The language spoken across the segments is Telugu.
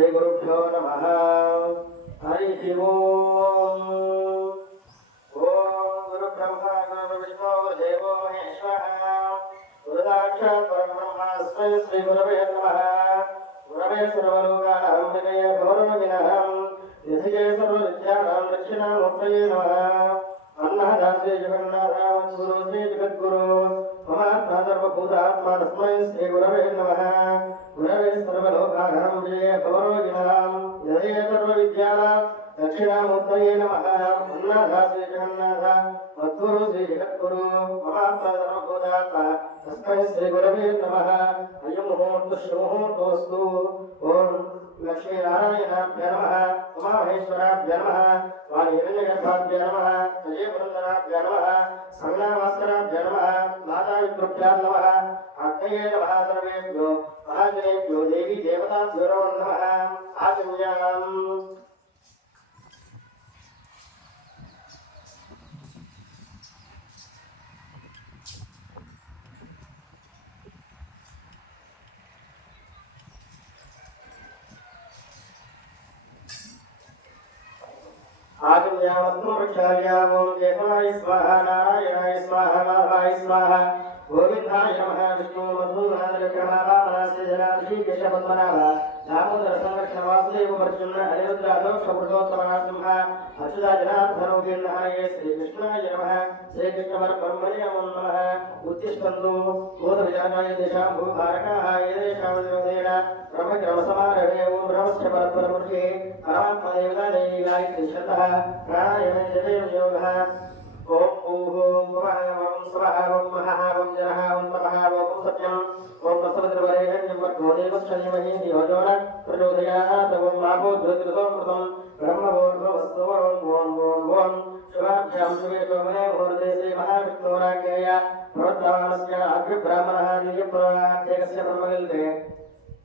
శ్రీగురుభ్యో నమ హరి ఓం గురు బ్రహ్మ గురు విష్ణు దేవో మహేశ్వర గురుదాక్షాత్ పరబ్రహ్మాస్మై శ్రీ గురవే నమ గురవే సర్వలోకానాం వినయ గౌరవగినహం నిధిజే సర్వవిద్యానాం దక్షిణాముత్తయే నమ గురు శ్రీ జగద్గురు तस्मै श्रीगुरवे नमः गुरवे सर्वलोकानां विजय దక్షిణామూర్తయే నమ ఉన్నాథ శ్రీ జగన్నాథ మద్గురు శ్రీ జగద్గురు మమాత్మ సర్వభూతాత్మ తస్మై శ్రీ గురవే నమ. అయం ముహూర్తు శుభముహూర్తోస్తు ఓం లక్ష్మీనారాయణాభ్య నమ ఉమామహేశ్వరాభ్య నమ మహాజనేభ్యో దేవీ దేవతాభ్యో నమ. ఆచమ్యాం वृक्षार्यावो देवाय स्वाहा नारायणाय स्वाहा గోవిందాయ నమః విష్ణు మధురాజకరారాశేష పద్మనాభ దామోదర సంరక్షణ వాసుదేవ పర్జున అయోధ్యాదో ప్రభుత్వోత్తమాసింహ అచ్యుతాజనార్ధనోకీర్ణ ఏ శ్రీకృష్ణాయ నమః శ్రీకృష్ణపరబ్రహ్మణ్యమం నమః ఉత్తిష్టందు గోదరజానాయ దేశాం భూభారకాయ దేశామదేన బ్రహ్మక్రమసమారభే ఓం బ్రహ్మస్య పరబ్రహ్మర్షి పరమాత్మదేవతాయ శ్రీశ్రతః ప్రాణాయమే యోగ ఓం ఊహం వాం స్వాహం మహావం జనహావం మహాలోకం సత్యం ఓం ప్రసన్నవరేణ్యం వక్రోదేవ శనిమహి యోజోర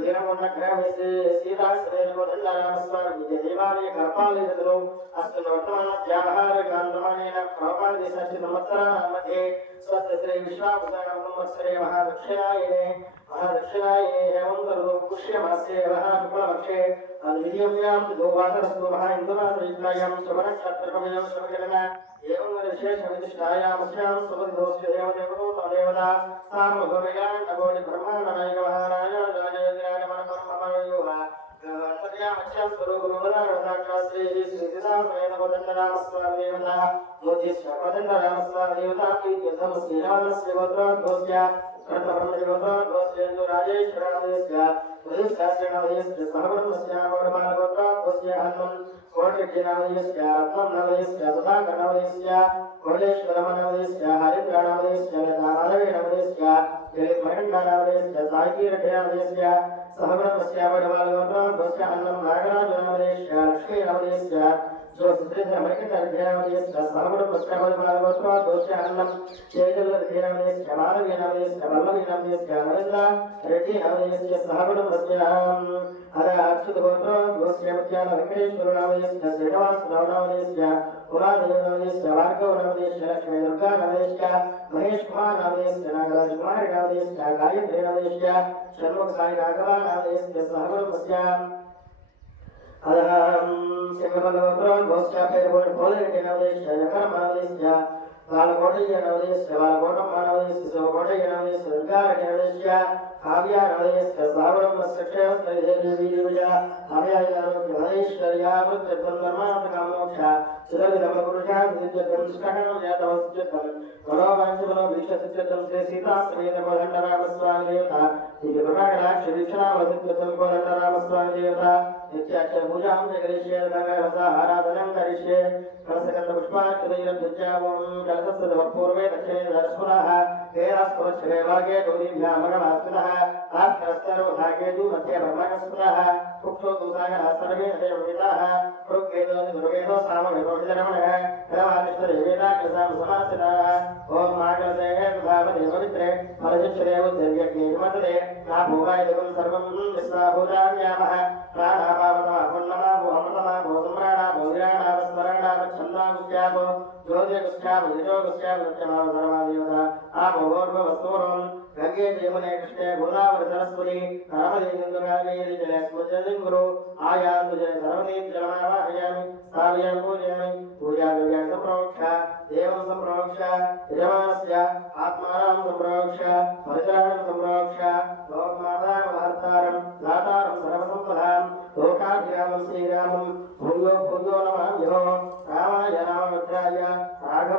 ದೇವರನ್ನ ಕ್ರಮಿಸಿ ಶ್ರೀರಾಶ್ರೇಯಸ್ವಾಮಿ ದೇವಾಲಯ ಕರ್ಮಾಲಯದಲ್ಲೂ ಅಷ್ಟು ವರ್ತಮಾನ ವ್ಯಾಹಾರ ಗಾಂಧಮಾನೇನ ಪ್ರಾಪಾದಿ ಷಷ್ಟಿ ಸಂವತ್ಸರ ಮಧ್ಯೆ ಸ್ವಸ್ಥ ಶ್ರೀ ವಿಶ್ವಾಭೂಷಣ ಸಂವತ್ಸರೇ ಮಹಾದಕ್ಷಿಣಾಯೇ ಮಹಾದಕ್ಷಿಣಾಯೇ ಹೇಮಂತರು ಪುಷ್ಯಮಾಸ್ಯೇ ಮಹಾಕುಲಪಕ್ಷೆ द्वितीयं यां गोवासरस्तु महाहिन्दुनाथविद्यायां श्रवणक्षात्रकमयं श्रवणगणना దేవాలయ కర్పాలయంలో అస్మిన్ వర్తమాన వ్యాహార గాంధమానేన ప్రపాదేశస్య సంవత్సరాణం మధ్యే స్వస్య శ్రీ విశ్వాభూషణ సంవత్సరే మహాదక్షిణాయనే మహాదక్షిణాయనే హేమంతరు పుష్యమాసే మహాశుక్లపక్షే ద్వితీయాం గోవాసరస్సు మహా ఇందునాథయుక్తాయాం जो सुदेश अमेरिकन अध्ययनमय सर्वड़ प्रत्यवल भागवत्वा दोष अन्नम चेजल अध्ययनमय कमाल विनमय कमल विनमय कमलला रेड्डी अवयस्य सर्वड़ प्रत्यहम हर अर्चित गोत्र गोस्यमत्यान वेंकटेश्वर नामयस्य श्रीनिवास नामयस्य उमादेवनमयस्य भार्गव नामयस्य लक्ष्मी दुर्गा नामयस्य महेश कुमार नामयस्य नागराज कुमार नामयस्य गायत्री नामयस्य षण्मुख साई नागवा नामयस्य सर्वड़ प्रत्यहम అలహారం సింహమలవపురం గోష్ఠాపేరుగోడ కోలరెడ్డి నవదేశ నగరం నవదేశ బాలకోటయ్య నవదేశ బాలకోటం మానవదేశ శివకోటయ్య నవదేశ దుర్గారెడ్డి నవదేశ కావ్య నవదేశ సావరమ్మ సక్షేమీజ అభయాశ్వర్యామృత్యం ధర్మాత్మ కామోక్ష మనోవంశములో వీక్షసిద్ధం శ్రీ సీతాశ్రయ కోదండ రామస్వామి దేవత శ్రీ గురునాగర శ్రీక్షణా వసిద్ధం కోదండ రామస్వామి దేవత సమాసితాః ఓం ఆకృతే భావదే పవిత్రే. పరశిక్షరే ఉద్యర్యజ్ఞేమతదే నా భూగాయదకం సర్వం విశ్వాభూతాన్యామః ప్రాణాపావతమాపున్నమాభూ అమృతమాభూ సమ్రాణాభూ విరాణాభ స్మరణాభ ఛందాగుస్యాభో జ్యోతిగుస్యాభ దిజోగుస్యాభ సత్యమావ సర్వాదేవత కృష్ణే గోదావరి సరస్వతి నర్మదేందుగావేరి జలస్మజలిం గురు. ఆయాందు జయ సర్వదీప్ జలమావాహయామి పూజయామి. పూజా ద్రవ్యాన్ని సంప్రోక్ష దేవం సంప్రోక్ష యజమానస్య ఆత్మానం సంప్రోక్ష సంప్రోక్ష దాతారం సర్వసంపదాం లోకాభిరామం శ్రీరామం భూయో భూయో రామాయ రామభద్రాయ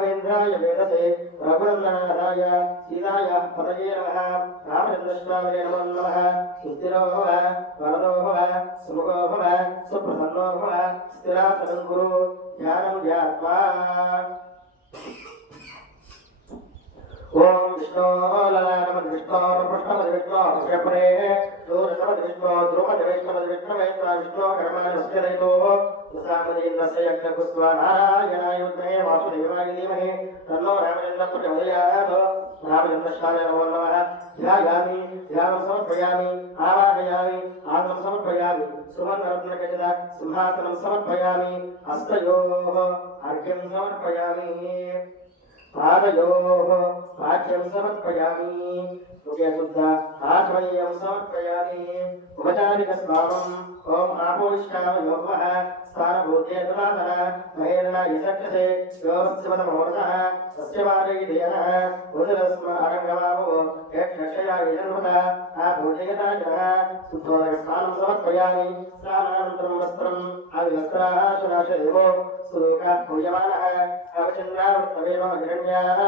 రాఘవేంద్రాయ వేదతే రఘునందనాయ సీతాయ పదయే నమః రామచంద్రస్వామినే నమో నమ సుస్థిరో భవ వరదో భవ సుముఖో భవ సుప్రసన్నో భవ స్థిరాసనం గురు ధ్యానం ధ్యాత్వా ఓం విష్ణో లలాటమది విష్ణో పృష్ఠమది విష్ణో విష్ణపరే దూరసమది విష్ణో ధ్రువమది వైష్ణవది విష్ణవేంద్ర విష్ణో కర్మాణి నమస్కరయతో ఉసామదీంద్రస్య యజ్ఞకుస్వ నారాయణాయ విద్మహే వాసుదేవాయ ధీమహి తన్నో రామచంద్ర ప్రచోదయాత్ రామచంద్రస్వామి నమో నమః. ధ్యాయామి ధ్యానం సమర్పయామి ఆవాహయామి ఆంగం సమర్పయామి సువర్ణరత్నకచిత సింహాసనం సమర్పయామి హస్తయోః అర్ఘ్యం సమర్పయామి పాదయోः పాఠ్యం సమర్పయామి. सुखे शुद्ध आत्मयं समर्पयामि उपचारिकस्वामम् ॐ आपोष्याम योगः स्थानभूते दुरातः महेर्णा यशक्षसे योगस्यपदमुहूर्तः तस्य वादयति यः उदरस्मरङ्गवाभो यक्षया यजन्मतः आभूजयता जनः शुद्धोदकस्थानं समर्पयामि स्नानानन्तरं वस्त्रम् आदिवस्त्राः सुराशदेवो सुलोकात् पूयमानः अवचन्द्रावृत्तमेव अग्रण्याः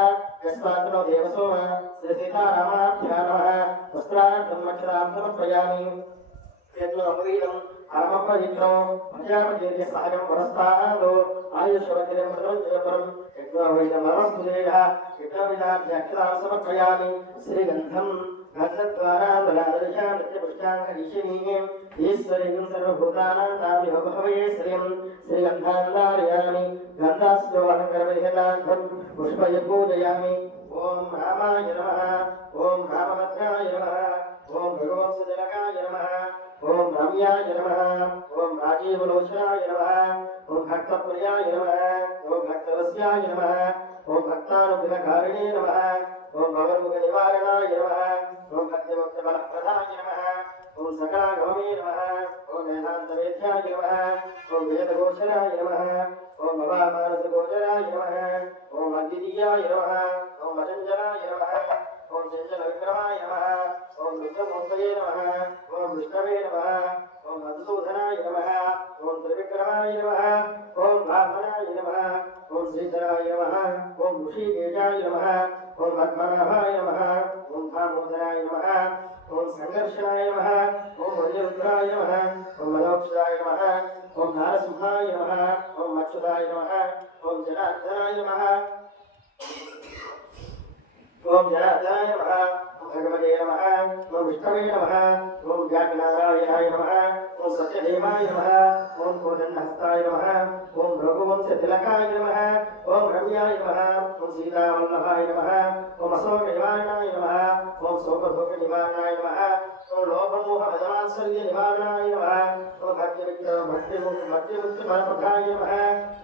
హిరణ్యాः యస్మాత్మో దేవసోమ శ్రీ సీతారామాభ్యా నమः వస్త్రార్థం అక్షరాం సమర్పయామి యజ్ఞోపవీతం పరమపవిత్రం ప్రజాపతి సహజం వరస్థాలో ఆయుష్వతిరం ప్రజోపరం యజ్ఞోపవీతమరమస్సుదేహ యజ్ఞవిధాభ్యక్షరాం సమర్పయామి శ్రీగంధం గంధద్వారా బలాదృశా నిత్యపుష్టాంగరీషిణీం ఈశ్వరీం సర్వభూతానాం భవే పుష్పయ పూజయామి ఓం రామాయ నమః ఓం రామభద్రాయ నమః ఓం భగవంతుజనకాయ నమః ఓం రమ్యాయ నమః ఓం రాజీవలోచనాయ నమః ఓం భక్తప్రియాయ నమః ఓం భక్తవస్యాయ నమః ఓం భక్తానుగ్రహకారిణే నమః ఓం భవరుగ నివారణాయ నమః ఓం భక్తిముక్తఫలప్రదాయ నమః ఓం సకలాగమే నమః ఓం వేదాంతవేద్యాయ నమః ఓం వేదఘోషరాయ నమః ఓం భవామానసగోచరాయ నమః ఓం అద్వితీయాయ నమః ఓం అజంజనాయ నమః ఓం చంచల విక్రమాయ నమః ఓం రుద్రమూర్తయే నమః ఓం విష్ణవే నమః ఓం మధుసూదనాయ నమః ఓం త్రివిక్రమాయ నమః ఓం బ్రాహ్మణాయ నమః ఓం శ్రీధరాయ నమః ఓం ఋషికేశాయ నమః ఓం పద్మనాభాయ నమః ఓం దామోదరాయ నమః ఓం సంఘర్షణాయ నమః ఓం వజ్రరుద్రాయ నమః ఓం మదోక్షరాయ నమః ఓం నారసింహాయ నమః ఓం అచ్యుతాయ నమః ఓం జనార్దనాయ నమః ఓం జనార్దనాయ నమః ఓం భగవతే నమః ఓం విష్ణవే నమః ఓం వ్యాఘ్నారాయణాయ నమః ఓం సత్యదేవాయ నమః ఓం కోదండహస్తాయ ఓం రఘువంశ తిలకాయ నమ ఓం రమ్యాయ నమ ఓం సీతావల్లభాయ నమ ఓం అశోక నివారణాయ నమః ఓం శోకభోగ నివారణాయ నమః. ఓం లోభమోహ భజమాత్సల్య నివారణాయ నమః. ఓ భక్తిమిత్ర భక్తిముక్తి భక్తిముక్తి పరపథాయ నమః.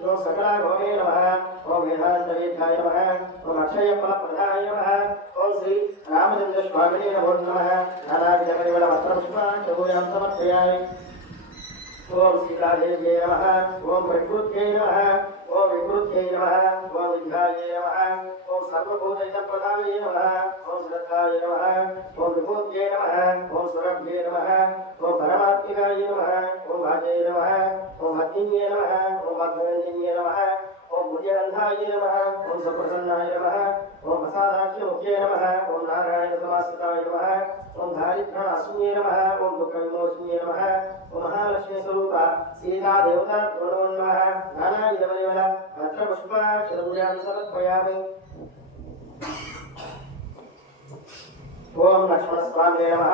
ఓ సకలాఘోరే నమః. ఓ వేదాంతవేద్యాయ నమః. ఓ అక్షయ ఫలప్రదాయ నమః. ఓ శ్రీ రామచంద్ర స్వామినే నమో నమః. నానావిధ పరిమళ వస్త్రపుష్పాక్షభూయాం సమర్పయామి ఓం సీతాదేవ్యై నమః ఓం ప్రకృత్యై నమః ఓం వికృత్యై నమః ఓం విఘ్నాయై నమః ఓం సర్వభూతైత ప్రదాయై నమః ఓం శ్రద్ధాయ నమః ఓం విభూత్యై నమః ఓం సురభ్యై నమః ఓం పరమాత్మికాయ నమః ఓం వాజై నమః ఓం అగ్నియే నమః ఓం అగ్నియే నమః ఓం భుజగంధాయ నమః ఓం సప్రసన్నాయ నమః ఓం ప్రసాదాఖ్యముఖ్యే నమః ఓం నారాయణ సమాశ్రితాయ నమః ఓం దారిద్ర్యనాశిన్యే నమః ఓం దుఃఖవిమోచిన్యే నమః ఓం మహాలక్ష్మీ స్వరూప సీతా దేవత నమో నమః నానావిధ పరిమళ పత్రపుష్ప శరభుజాం సమర్పయామి ఓం లక్ష్మణస్వామి నమః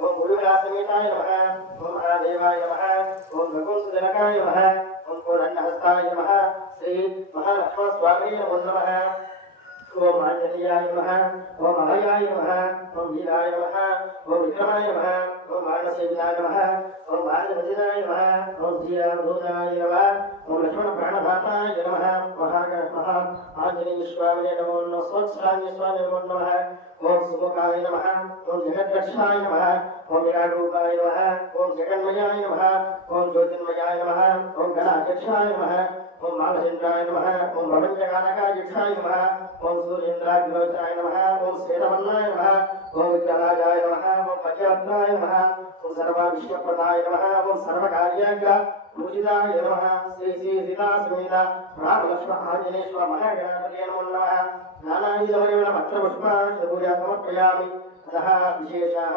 ఓం గురువిలాసమేతాయ నమః ఓం మహాదేవాయ నమః ఓం భగవంతుజనకాయ నమః ఓం కోదండహస్తాయ నమః శ్రీ మహాలక్ష్మణస్వామి నమో నమః ఓం ఆంజనేయాయ నమః ఓం అభయాయ నమః ఓం వీరాయ నమః ఓం విక్రమాయ నమః ఓం మానసేవినాయ నమః ఓం బాలవదినాయ నమః ఓం శ్రీరామదూతాయ నమః ఓం లక్ష్మణ ప్రాణభాతాయ నమః మహాగణ మహా ఆంజనేయ స్వామినే నమో నమః స్వచ్ఛాంజనేయ స్వామి నమో నమః ఓం సుముఖాయ నమః ఓం జగద్రక్షాయ నమః ఓం విరాటరూపాయ నమః ఓం జగన్మయాయ నమః ఓం జ్యోతిర్మయాయ నమః ఓం గణాధ్యక్షాయ నమః ఓం మాలచంద్రాయ నమ ఓం ప్రపంచకారకాధ్యక్షాయ నమ ఓం సూర్యేంద్రాగ్రోచాయ నమ ఓం శ్రీరమన్నాయ నమ ఓం విఘ్నరాజాయ నమ ఓం పద్యవత్రాయ నమ ఓం సర్వవిశ్వప్రదాయ నమ ఓం సర్వకార్యాగ్ర పూజితాయ నమ శ్రీ శ్రీ సీతా సీతాసమేత రామలక్ష్మ ఆంజనేశ్వర మహాగణాపతి నమో నమః నానావిధమైన పత్రపుష్పాశపూజా సమర్పయామి అతः విశేషాः.